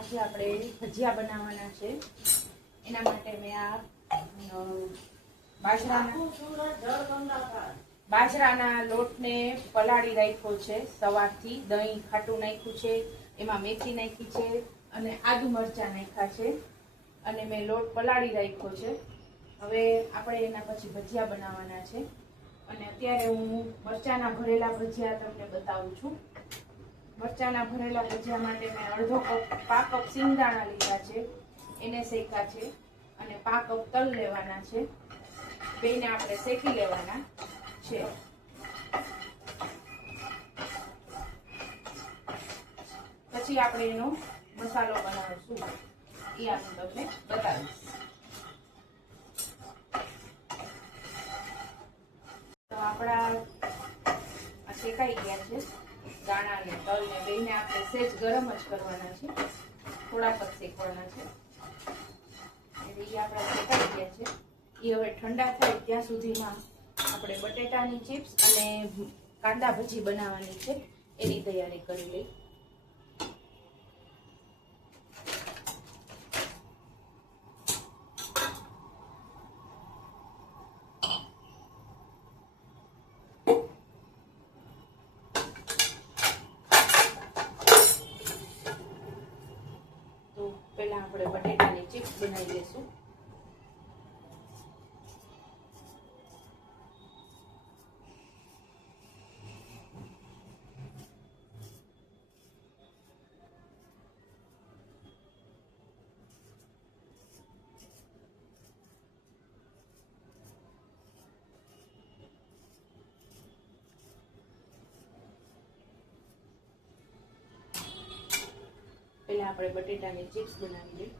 આજે આપણે ભજીયા બનાવવાના છે. એના માટે મેં આ બાજરાના લોટને પલાળી રાખ્યો છે સવારથી. દહીં ખાટું નાખ્યું છે, એમાં મેથી નાખી છે અને આદુ મરચાં નાખ્યા છે અને મેં લોટ પલાળી રાખ્યો છે. હવે આપણે એના પછી ભજીયા બનાવવાના છે અને અત્યારે હું મરચાંના ભરેલા ભજીયા તમને બતાવું છું. મરચાંના ભરેલા ભજીયા માટે મેં અડધો કપ પા કપ સિંગદાણા લીધા છે, એને શેકા છે અને 5 કપ તલ લેવાના છે. બેને આપણે શેકી લેવાના છે. પછી આપણે એનો મસાલો બનાવીશું, એ આપણે તમને બતાવીશ. તો આપણા શેકાઈ ગયા છે દાણા અને તલ ને બેને આપણે સેજ ગરમ જ કરવાના છે, થોડાક જ શેકવાના છે. એટલે એ આપણા શેકાઈ ગયા છે. એ હવે ઠંડા થાય ત્યાં સુધીમાં આપણે બટેટાની ચિપ્સ અને કાંદા ભજી બનાવવાની છે, એની તૈયારી કરી લઈ. તો પહેલા આપણે બટેટાની ચિપ્સ બનાવી લઈશું. પહેલા આપણે બટેટાની ચિપ્સ બનાવી લઈએ.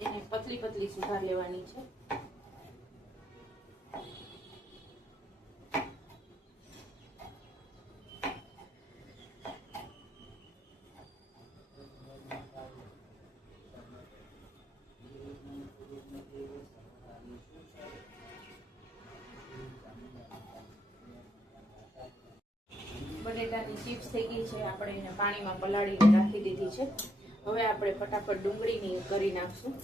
એને પતલી પતલી સુધાર લેવાની છે. બટેટાની ચિપ્સ થઈ ગઈ છે, આપણે એને પાણીમાં પલાળીને રાખી દીધી છે. હવે આપણે ફટાફટ ડુંગળીની કરી નાખશું.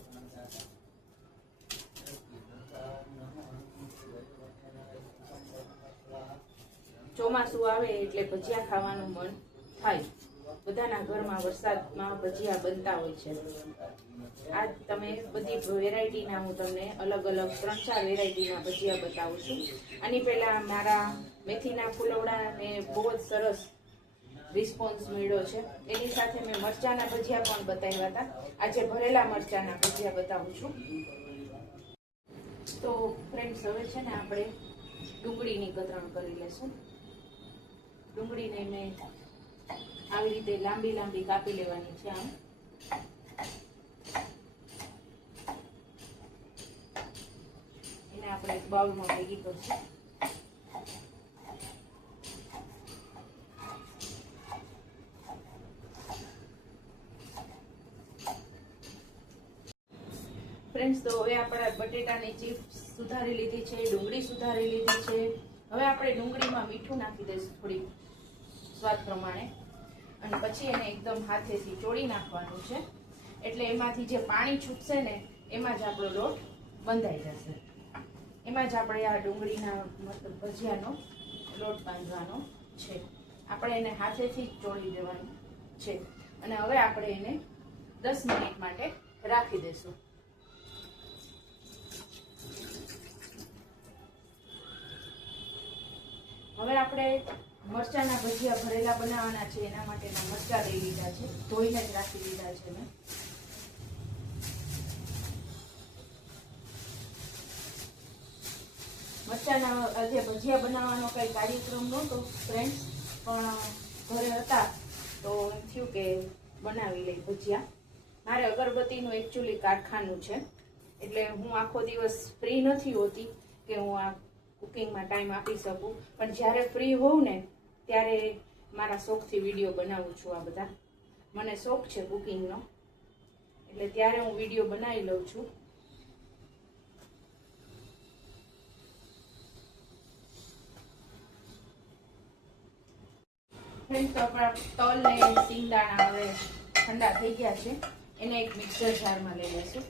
ચોમાસું આવે એટલે ભજીયા ખાવાનું મન થાય. બધાના ઘરમાં વરસાદમાં ભજીયા બનતા હોય છે. આજ તમે બધી વેરાયટીના હું તમને અલગ અલગ 3-4 વેરાયટીના ભજીયા બતાવું છું. આની પહેલા મારા મેથીના ફુલવડાને બહુ જ સરસ રિસ્પોન્સ મળ્યો છે. એની સાથે મેં મરચાંના ભજીયા પણ બતાવ્યા હતા. આજે ભરેલા મરચાંના ભજીયા બતાવું છું. તો ફ્રેન્ડ્સ, હવે છે ને આપણે ડુંગળીની કતરણ કરી લેશું. ડુંગળીને મેં આવી રીતે લાંબી લાંબી કાપી લેવાની છે. આમ એને આપણે એક બાઉલમાં ભેગી કરશું. ફ્રેન્ડ્સ, તો હવે આપણે બટેટાની ચિપ્સ સુધારી લીધી છે, ડુંગળી સુધારી લીધી છે. હવે આપણે ડુંગળીમાં મીઠું નાખી દઈશું થોડી સ્વાદ પ્રમાણે અને પછી એને એકદમ હાથેથી ચોળી નાખવાનું છે. એટલે એમાંથી જે પાણી છૂટશે ને એમાં જ આપણો લોટ બંધાઈ જશે. એમાં જ આપણે આ ડુંગળીના ભજીયાનો લોટ બાંધવાનો છે. આપણે એને હાથેથી જ ચોળી દેવાનું છે અને હવે આપણે એને 10 મિનિટ માટે રાખી દઈશું. હવે આપણે મરચાંના ભજીયા ભરેલા બનાવવાના છે. એના માટેના મરચાં લઈ લીધા છે, ધોઈને જ રાખી દીધા છે મેં. મરચાંના આજે ભજીયા બનાવવાનો કઈ કાર્યક્રમ નહોતો ફ્રેન્ડ્સ, પણ ઘરે હતા તો એમ થયું કે બનાવી લઈ ભજીયા. મારે અગરબત્તીનું એકચ્યુઅલી કારખાનું છે, એટલે હું આખો દિવસ ફ્રી નથી હોતી કે હું આ કુકિંગમાં ટાઈમ આપી શકું. પણ જ્યારે ફ્રી હોઉં ને ત્યારે મારા શોખથી વિડીયો બનાવું છું. આ બધા મને શોખ છે કુકિંગનો, એટલે ત્યારે હું વિડીયો બનાવી લઉં છું. ફ્રેન્ડ્સ, આપણા તલ ને સિંગદાણા હવે ઠંડા થઈ ગયા છે. એને એક મિક્સર જારમાં લઈ લઈશું.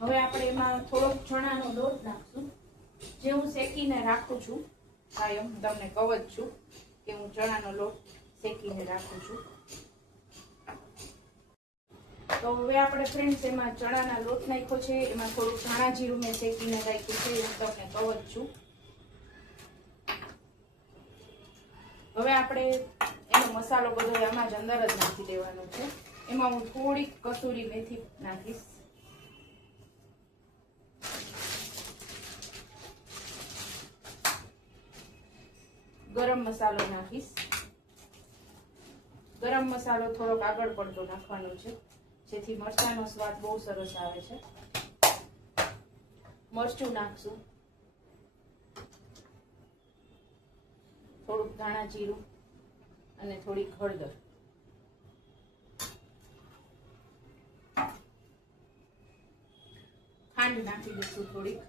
હવે આપણે એમાં થોડોક ચણાનો લોટ નાખશું. જે હું શેકીને રાખું છું, કાયમ તમને કહું જ છું કે હું ચણાનો લોટ શેકીને રાખું છું. તો હવે આપણે ફ્રેન્ડ્સ એમાં ચણાના લોટ નાખ્યો છે, એમાં થોડું ધાણા જીરું મેં શેકીને રાખ્યું છે, હું તમને કહું જ છું. હવે આપણે એનો મસાલો બધો આમાં જ અંદર જ નાખી દેવાનો છે. એમાં હું થોડીક કસૂરી મેથી નાખીશ. ગરમ મસાલો નાખીશ. ગરમ મસાલો થોડોક આગળ પડતો નાખવાનો છે, જેથી મરચાંનો સ્વાદ બહુ સરસ આવે છે. મરચું નાખશું, થોડુંક ધાણા જીરું અને થોડીક હળદર. ખાંડ નાખી દઈશું થોડીક.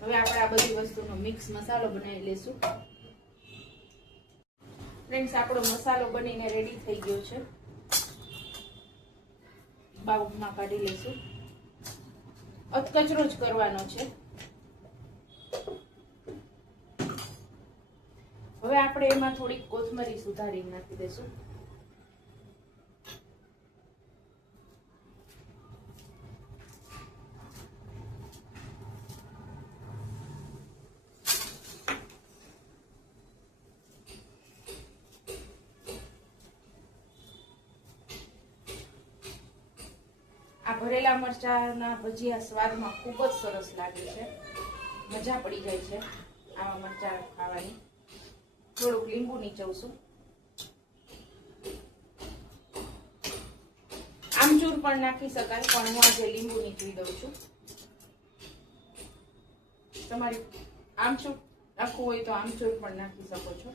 હવે આપણે આ બધી વસ્તુનો મિક્સ મસાલો બનાવી લેશું. ફ્રેન્ડ્સ, આપણો મસાલો બનીને રેડી થઈ ગયો છે. બાઉલમાં કાઢી લઈશું. અધકચરો જ કરવાનો છે. હવે આપણે એમાં થોડીક કોથમરી સુધારી નાખી દઈશું. આ ભરેલા મરચાંના ભજીયા સ્વાદમાં ખૂબ જ સરસ લાગે છે. મજા પડી જાય છે આવા મરચાં ખાવાની. થોડુંક લીંબુ નીચવશું. આમચૂર પણ નાખી શકાય, પણ હું આજે લીંબુ નીચવી દઉં છું. તમારે આમચૂર નાખવું હોય તો આમચૂર પણ નાખી શકો છો,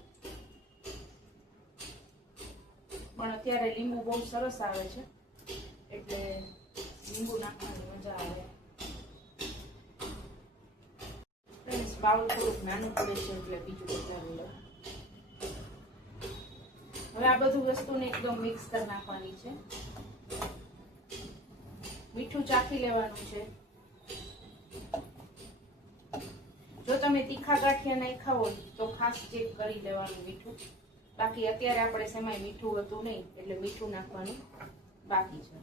પણ અત્યારે લીંબુ બહુ સરસ આવે છે એટલે લીંબુ નાખવાની મજા આવે. બાઉલ થોડુંક નાનું પડે છે એટલે બીજું વધારે લો. હવે આ બધું વસ્તુને એકદમ મિક્સ કરી નાખવાની છે. મીઠું ચાખી લેવાનું છે. જો તમે તીખા ગાંઠિયા નાખ્યા હોય તો ખાસ ચેક કરી લેવાનું મીઠું. બાકી અત્યારે આપણે સેમાય મીઠું હતું નહીં એટલે મીઠું નાખવાનું બાકી છે.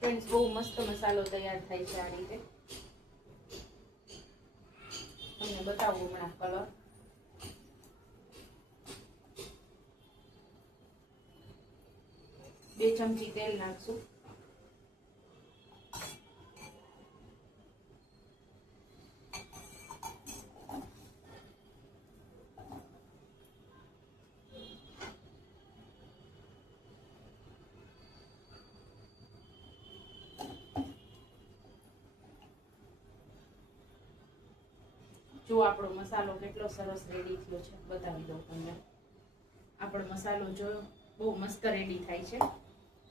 ફ્રેન્ડ્સ, બહુ મસ્ત મસાલો તૈયાર થાય છે આ રીતે. તમને બતાવું હમણાં કલર. બે ચમચી તેલ નાખશું. જો આપણો મસાલો કેટલો સરસ રેડી થયો છે બતાવી દઉં તમને. આપણો મસાલો જો બહુ મસ્ત રેડી થાય છે.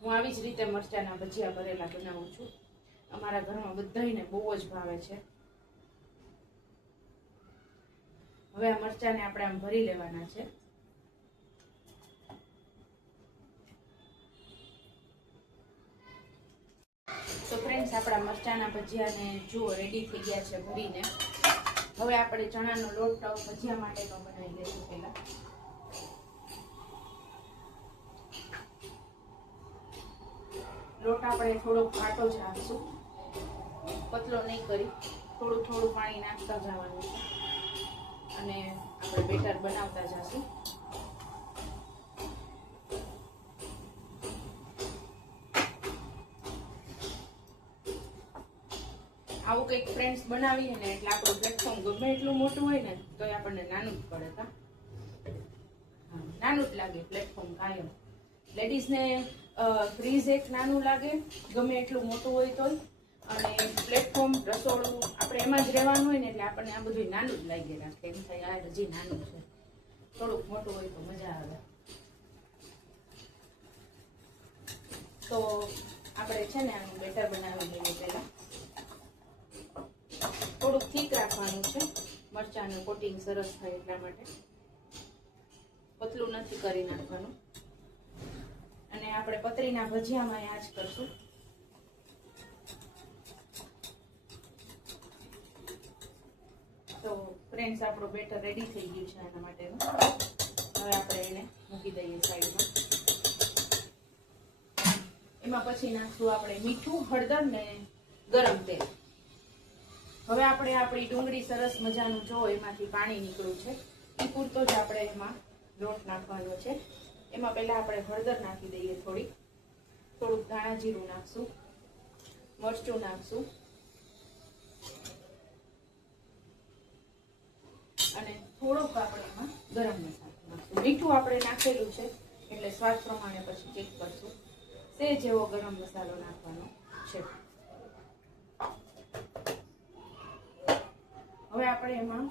હું આવી જ રીતે મરચાંના ભજીયા ભરેલા બનાવું છું. અમારા ઘરમાં બધાયને બહુ જ ભાવે છે. હવે આ મરચાંને આપણે આમ ભરી લેવાના છે. તો ફ્રેન્ડ્સ, આપણા મરચાંના ભજીયાને જુઓ રેડી થઈ ગયા છે ભરીને. હવે આપણે ચણાનો લોટ ભજીયા માટેનો બનાવી લઈશું. પહેલા લોટ આપણે થોડોક ઘાટો જ રાખશું, પતલો નહીં કરી. થોડું થોડું પાણી નાખતા જવાનું છે અને આપણે બેટર બનાવતા જશું. આવું કંઈક ફ્રેન્ડ્સ બનાવીએ ને એટલે આપણું પ્લેટફોર્મ ગમે એટલું મોટું હોય ને તો આપણને નાનું જ પડે. નાનું જ લાગે પ્લેટફોર્મ કાયમ. લેડીઝને ફ્રીઝ એક નાનું લાગે ગમે એટલું મોટું હોય તોય, અને પ્લેટફોર્મ રસોડું આપણે એમાં જ રહેવાનું હોય ને એટલે આપણને આ બધું નાનું જ લાગે રાખે. એમ થાય આ હજી નાનું છે. થોડુંક મોટું હોય તો મજા આવે. તો આપણે છે ને આનું બેટર બનાવી લઈએ પહેલા. થોડુંક થીક રાખવાનું છે, મરચાંનું કોટિંગ સરસ થાય એટલા માટે. પતલું નથી કરી નાખવાનું. અને આપણે પતરીના ભજીયામાં આ જ કરશું. તો ફ્રેન્ડ્સ, આપણું બેટર રેડી થઈ ગયું છે આના માટેનું. હવે આપણે એને મૂકી દઈએ સાઈડમાં. એમાં પછી નાખશું આપણે મીઠું, હળદર ને ગરમ તેલ. હવે આપણે આપણી ડુંગળી સરસ મજાનું જો એમાંથી પાણી નીકળ્યું છે એ પૂરતો જ આપણે એમાં લોટ નાખવાનો છે. એમાં પહેલા આપણે હળદર નાખી દઈએ, થોડુંક ધાણા જીરું નાખશું, મરચું નાખશું અને થોડોક આપણે એમાં ગરમ મસાલો નાખશું. મીઠું આપણે નાખેલું છે એટલે સ્વાદ પ્રમાણે પછી ચેક કરશું. તે જેવો ગરમ મસાલો નાખવાનો છે. હવે આપણે એમાં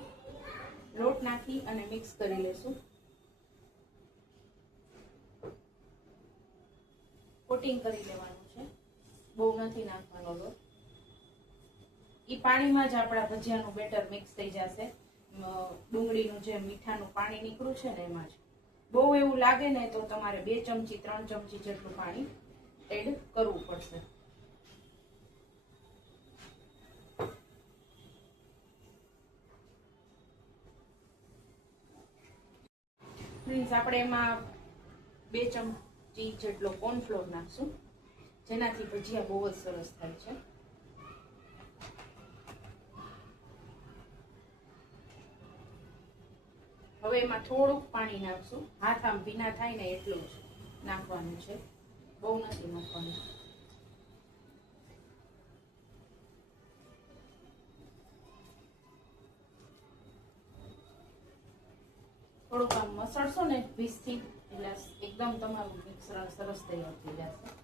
લોટ નાખી અને મિક્સ કરી લેશું. કોટિંગ કરી લેવાનું છે, બહુ નથી નાખવાનો લોટ. એ પાણીમાં જ આપણા ભજીયાનું બેટર મિક્સ થઈ જશે. ડુંગળીનું જે મીઠાનું પાણી નીકળ્યું છે ને એમાં જ. બહુ એવું લાગે ને તો તમારે 2 ચમચી 3 ચમચી જેટલું પાણી એડ કરવું પડશે. ફ્રેન્ડ્સ, આપણે એમાં 2 ચમચી જેટલો કોર્નફ્લોર નાખશું, જેનાથી ભજીયા બહુ જ સરસ થાય છે. હવે એમાં થોડુંક પાણી નાખશું. હાથ આમ ભીના થાય ને એટલું જ નાખવાનું છે, બહુ નથી નાખવાનું. થોડુંક આમ મસળશો ને 20 થી એટલે એકદમ તમારું મિશ્રણ સરસ તૈયાર થઈ જશે.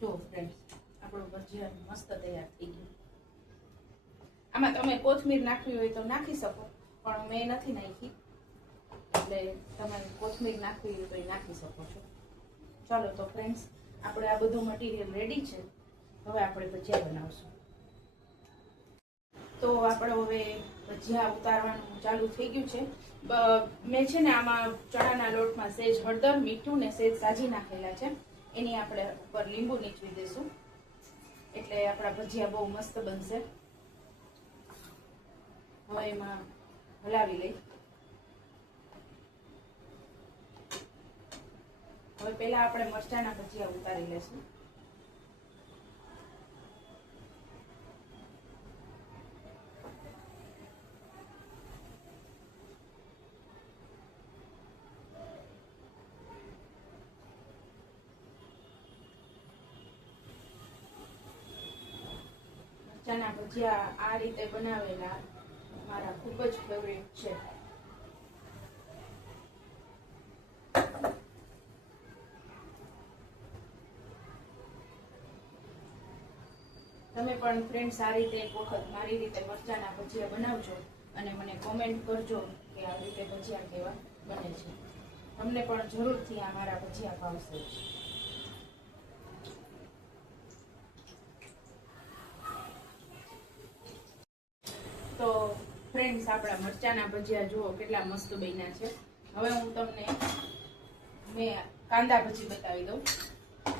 જો ફ્રેન્ડ્સ, આપણું ભજીયા મસ્ત તૈયાર થઈ ગયું. આમાં તમે કોથમીર નાખવી હોય તો નાખી શકો, પણ મેં નથી નાખી, એટલે તમારે કોથમીર નાખવી હોય તો એ નાખી શકો છો. ચાલો તો ફ્રેન્ડ્સ, આપણે આ બધું મટીરિયલ રેડી છે. હવે આપણે ભજીયા બનાવશું. તો આપણે હવે ભજીયા ઉતારવાનું ચાલુ થઈ ગયું છે. મેં છે ને આમાં ચણાના લોટમાં સેજ હળદર, મીઠું ને સેજ સાજી નાખેલા છે. એની આપણે ઉપર લીંબુ નીચવી દઈશું, એટલે આપણા ભજીયા બહુ મસ્ત બનશે. હવે એમાં હલાવી લઈ. હવે પહેલા આપણે મરચાંના ભજીયા ઉતારી લેશું. મરચાંના ભજીયા આ રીતે બનાવેલા મારા ખૂબ જ ફેવરેટ છે. તમે પણ ફ્રેન્ડ્સ આ રીતે એક વખત મારી રીતે મરચાંના ભજીયા બનાવજો અને મને કોમેન્ટ કરજો કે આ રીતે ભજીયા કેવા બને છે. તમને પણ જરૂરથી આ મારા ભજીયા ભાવશે. તો ફ્રેન્ડ્સ, આપણા મરચાંના ભજીયા જુઓ કેટલા મસ્ત બન્યા છે. હવે હું તમને મેં કાંદા ભજી બતાવી દઉં.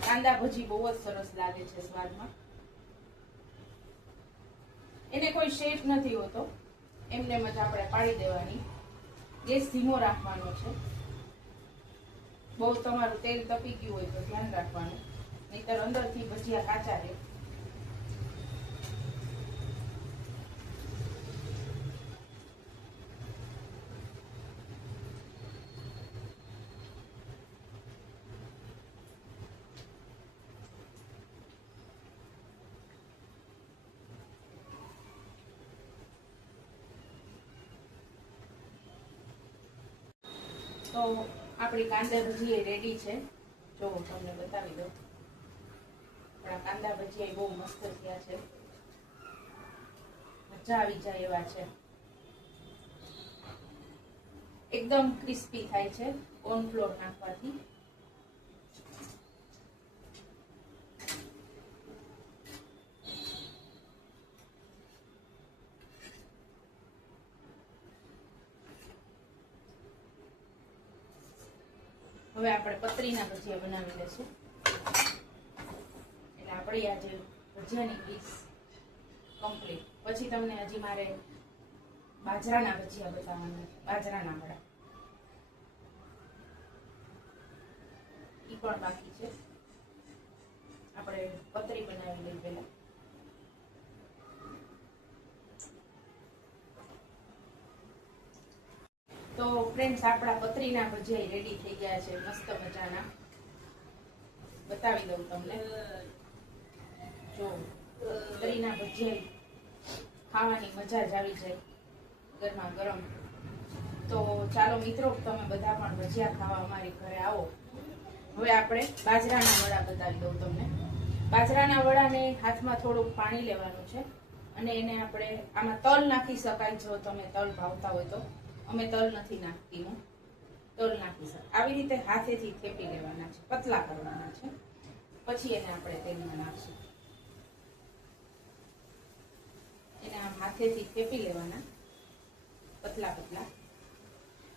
કાંદા ભજી બહુ જ સરસ લાગે છે સ્વાદમાં. એને કોઈ શેપ નથી હોતો, એમને જ આપણે પાડી દેવાની. ગેસ ધીમો રાખવાનો છે. બહુ તમારું તેલ તપી ગયું હોય તો ધ્યાન રાખવાનું, નહીતર અંદરથી ભજીયા કાચા રહે. તો આપણી કાંદા ભજી રેડી છે. જો તમને બતાવી દઉં, આપણા કાંદા ભજીયા બહુ મસ્ત થયા છે, મજા આવી જાય એવા છે, એકદમ ક્રિસ્પી થાય છે કોર્નફ્લોર નાખવાથી. હવે આપણે પતરીના ભજીયા બનાવી લઈશું, એટલે આપણી આજે ભજીયાની ડીશ કમ્પ્લીટ. પછી તમને હજી મારે બાજરાના ભજીયા બતાવવાના, બાજરાના વડા ઈ પણ બાકી છે. આપણે પતરી બનાવી લઈ પહેલા. તો ફ્રેન્ડ્સ, આપણા પતરીના ભજીયા રેડી થઈ ગયા છે, મસ્ત મજાના. બતાવી દઉં તમને, જો પતરીના ભજીયા ખાવાની મજા જ આવી જાય ગરમા ગરમ. તો ચાલો મિત્રો, તમે બધા પણ ભજીયા ખાવા અમારી ઘરે આવો. હવે આપણે બાજરાના વડા બતાવી દઉં તમને. બાજરાના વડાને હાથમાં થોડુંક પાણી લેવાનું છે, અને એને આપણે આમાં તલ નાખી શકાય, જો તમે તલ ભાવતા હોય તો. અમે તલ નથી નાખતી, હું તલ નાખી શકાય. આવી રીતે હાથેથી થેપી લેવાના છે, પતલા કરવાના છે, પછી એને આપણે તેલમાં નાખશું. એને આમ હાથેથી થેપી લેવાના, પતલા પતલા.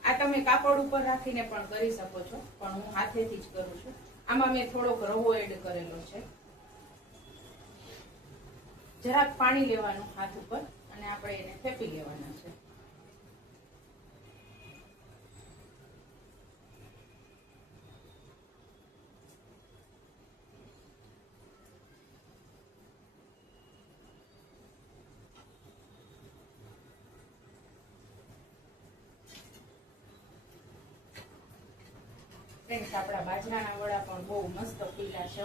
આ તમે કાપડ ઉપર રાખીને પણ કરી શકો છો, પણ હું હાથેથી જ કરું છું. આમાં મેં થોડોક રવો એડ કરેલો છે. જરાક પાણી લેવાનું હાથ ઉપર, અને આપણે એને થેપી લેવાના છે. ફ્રેન્ડ્સ, આપણા બાજરાના વડા પણ બહુ મસ્ત ફૂલ્યા છે.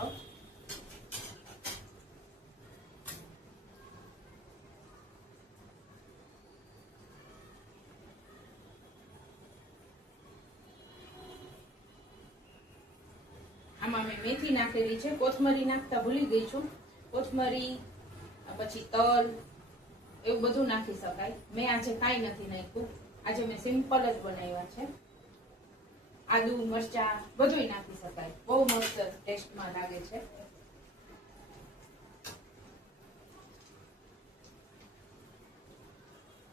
આમાં મેં મેથી નાખેલી છે, કોથમરી નાખતા ભૂલી ગઈ છું. કોથમરી, પછી તલ, એવું બધું નાખી શકાય. મેં આજે કાંઈ નથી નાખ્યું, આજે મેં સિમ્પલ જ બનાવ્યા છે. આદુ, મરચા બધું નાખી શકાય, બહુ મસ્ત ટેસ્ટમાં લાગે છે.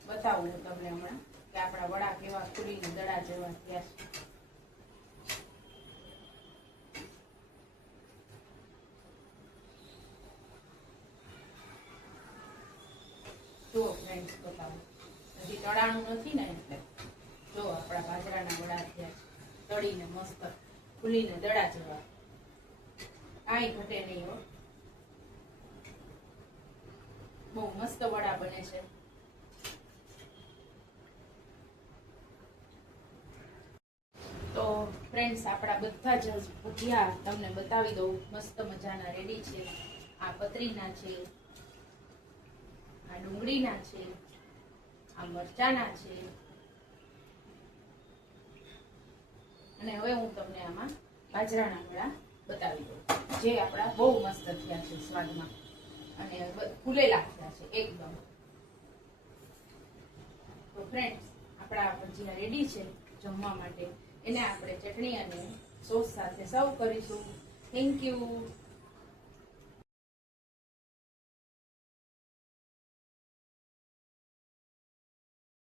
બતાવું હું તમને હમણાં કે આપણા વડા કેવા ફૂલીને દડા જેવા થયા છે. જો ફ્રેન્ડ્સ, બતાવું, હજી તળાનું નથી ને, એટલે જો આપણા બાજરાના વડા થયા છે, તળીને મસ્ત ફૂલીને દડા જેવા, કાંઈ ઘટે નહીં હો. બહુ મસ્ત વડા બને છે. તો ફ્રેન્ડ્સ, આપણા બધા જ ભજીયા તમને બતાવી દઉં, મસ્ત મજાના રેડી છે. આ પતરીના છે, આ ડુંગળીના છે, આ મરચાના છે, અને હવે હું તમને આમાં બાજરાના વડા બતાવી દઉં, જે આપણા બહુ મસ્ત થયા છે સ્વાદમાં, અને ફૂલેલા થયા છે એકદમ. તો ફ્રેન્ડ્સ, આપણા ભજીયા રેડી છે જમવા માટે. એને આપણે ચટણી અને સોસ સાથે સર્વ કરીશું. Thank you.